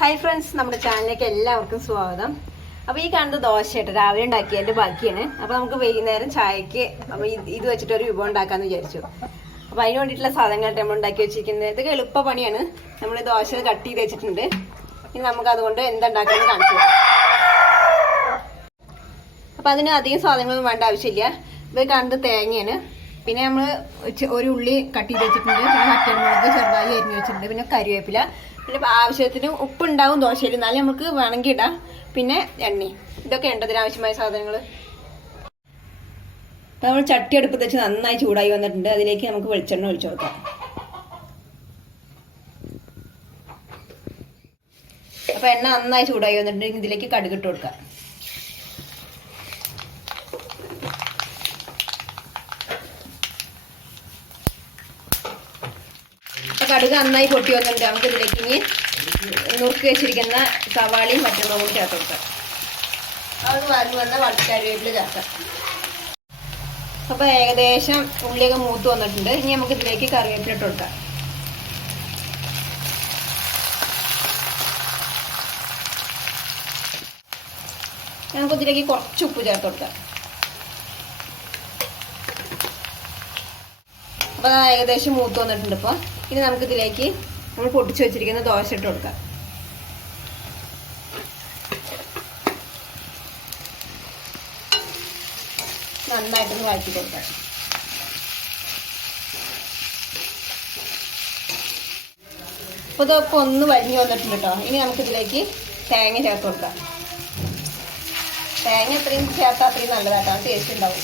Hi friends നമ്മുടെ ചാനലിലേക്ക് എല്ലാവർക്കും സ്വാഗതം. അപ്പോൾ ഈ കാണുന്നത് ദോശയായിട്ട് രാവിലെ ഉണ്ടാക്കിയതിന്റെ ബാക്കിയാണ്. അപ്പോൾ നമുക്ക് വൈകുന്നേരം ചായക്ക് ഇത് വെച്ചിട്ട് ഒരു വിഭവം ഉണ്ടാക്കാമെന്ന് വിചാരിച്ചു. അപ്പോൾ അതിന് വേണ്ടിയിട്ടുള്ള സാധനങ്ങളായിട്ട് നമ്മൾ ഉണ്ടാക്കി വെച്ചിരിക്കുന്നത്. ഇതൊക്കെ എളുപ്പ പണിയാണ്. നമ്മൾ ദോശ കട്ട് ചെയ്ത് വെച്ചിട്ടുണ്ട്. ഇനി നമുക്ക് അതുകൊണ്ട് എന്തുണ്ടാക്കുന്നത് കാണിച്ചു അപ്പൊ അപ്പോൾ അതിന് അധികം സാധനങ്ങളൊന്നും വേണ്ട ആവശ്യമില്ല. ഇത് കാണുന്നത് തേങ്ങയാണ്. പിന്നെ നമ്മൾ ഒരു ഉള്ളി കട്ട് ചെയ്ത് വെച്ചിട്ടുണ്ട്. പിന്നെ കറ്റൽമുളക് ചെറുതായി അരിഞ്ഞ് വെച്ചിട്ടുണ്ട്. പിന്നെ കറിവേപ്പില പിന്നെ ആവശ്യത്തിന് ഉപ്പ് ഉണ്ടാവും ദോശയിൽ. എന്നാലും നമുക്ക് വേണമെങ്കിൽ ഇടാം. പിന്നെ എണ്ണി. ഇതൊക്കെ ഉണ്ടതിന് ആവശ്യമായ സാധനങ്ങൾ നമ്മൾ ചട്ടി അടുപ്പത്ത് വെച്ച് നന്നായി ചൂടായി വന്നിട്ടുണ്ട്. അതിലേക്ക് നമുക്ക് വെളിച്ചെണ്ണ ഒഴിച്ചു കൊടുക്കാം. അപ്പൊ എണ്ണ നന്നായി ചൂടായി വന്നിട്ടുണ്ട്. ഇതിലേക്ക് കടുകിട്ട് കൊടുക്കാം. കടുക് നന്നായി പൊട്ടി വന്നിട്ടുണ്ട്. നമുക്ക് ഇതിലേക്ക് ഇനി നുറുക്കി വെച്ചിരിക്കുന്ന സവാളയും കൂടി ചേർത്ത് കൊടുക്കാം. അത് വരഞ്ഞു വന്ന വറുത്തരിവേപ്പില ചേർക്കാം. അപ്പൊ ഏകദേശം ഉള്ളിയൊക്കെ മൂത്ത് വന്നിട്ടുണ്ട്. ഇനി നമുക്ക് ഇതിലേക്ക് കറിവേപ്പില ഇട്ട് കൊടുക്കാം. നമുക്ക് ഇതിലേക്ക് കുറച്ച് ഉപ്പ് ചേർത്ത് കൊടുക്കാം. അപ്പോൾ അത് ഏകദേശം മൂത്ത് വന്നിട്ടുണ്ട് ഇപ്പോൾ ഇനി നമുക്ക് ഇതിലേക്ക് നമ്മൾ പൊട്ടിച്ച് വെച്ചിരിക്കുന്ന ദോശ ഇട്ട് കൊടുക്കാം. നന്നായിട്ടൊന്ന് വഴറ്റി കൊടുക്കാം. അപ്പോൾ ഇതൊക്കെ ഒന്ന് വഴിഞ്ഞു വന്നിട്ടുണ്ട് കേട്ടോ. ഇനി നമുക്ക് ഇതിലേക്ക് തേങ്ങ ചേർത്ത് കൊടുക്കാം. തേങ്ങ അത്രയും ചേർത്താൽ അത്രയും നല്ലതാട്ടോ. ടേസ്റ്റ് ഉണ്ടാവും.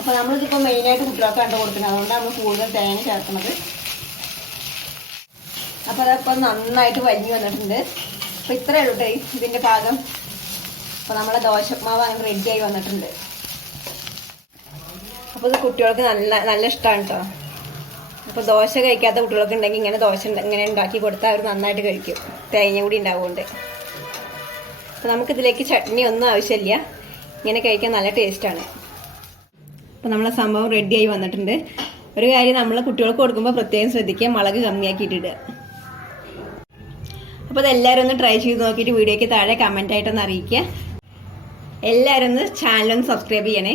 അപ്പോൾ നമ്മളിതിപ്പോൾ മെയിനായിട്ട് കുട്ടികൾക്ക് കണ്ടു കൊടുക്കുന്നത്. അതുകൊണ്ടാണ് നമ്മൾ കൂടുതൽ തേങ്ങ ചേർക്കുന്നത്. അപ്പോൾ അതപ്പോൾ നന്നായിട്ട് വലിഞ്ഞു വന്നിട്ടുണ്ട്. അപ്പോൾ ഇത്രയേ ഉള്ളൂ ഇതിന്റെ പാകം അപ്പോൾ നമ്മളെ ദോശമാവ് അങ്ങനെ റെഡിയായി വന്നിട്ടുണ്ട്. അപ്പോൾ ഇത് കുട്ടികൾക്ക് നല്ല നല്ല ഇഷ്ടമാണ് കേട്ടോ. അപ്പോൾ ദോശ കഴിക്കാത്ത കുട്ടികളൊക്കെ ഉണ്ടെങ്കിൽ ഇങ്ങനെ ദോശ ഇങ്ങനെ ഉണ്ടാക്കി കൊടുത്താൽ അവർ നന്നായിട്ട് കഴിക്കും. തേങ്ങ കൂടി ഉണ്ടാവുകൊണ്ട് അപ്പോൾ നമുക്കിതിലേക്ക് ചട്നി ഒന്നും ആവശ്യമില്ല. ഇങ്ങനെ കഴിക്കാൻ നല്ല ടേസ്റ്റാണ് അപ്പോൾ നമ്മളെ സംഭവം റെഡിയായി വന്നിട്ടുണ്ട്. ഒരു കാര്യം നമ്മൾ കുട്ടികൾക്ക് കൊടുക്കുമ്പോൾ പ്രത്യേകം ശ്രദ്ധിക്കുക മുളക് കമ്മിയാക്കിയിട്ടിടുക. അപ്പോൾ അതെല്ലാവരും ഒന്ന് ട്രൈ ചെയ്ത് നോക്കിയിട്ട് വീഡിയോയ്ക്ക് താഴെ കമന്റ് ആയിട്ടൊന്ന് അറിയിക്കുക. എല്ലാവരും ഒന്ന് ചാനലൊന്ന് സബ്സ്ക്രൈബ് ചെയ്യണേ.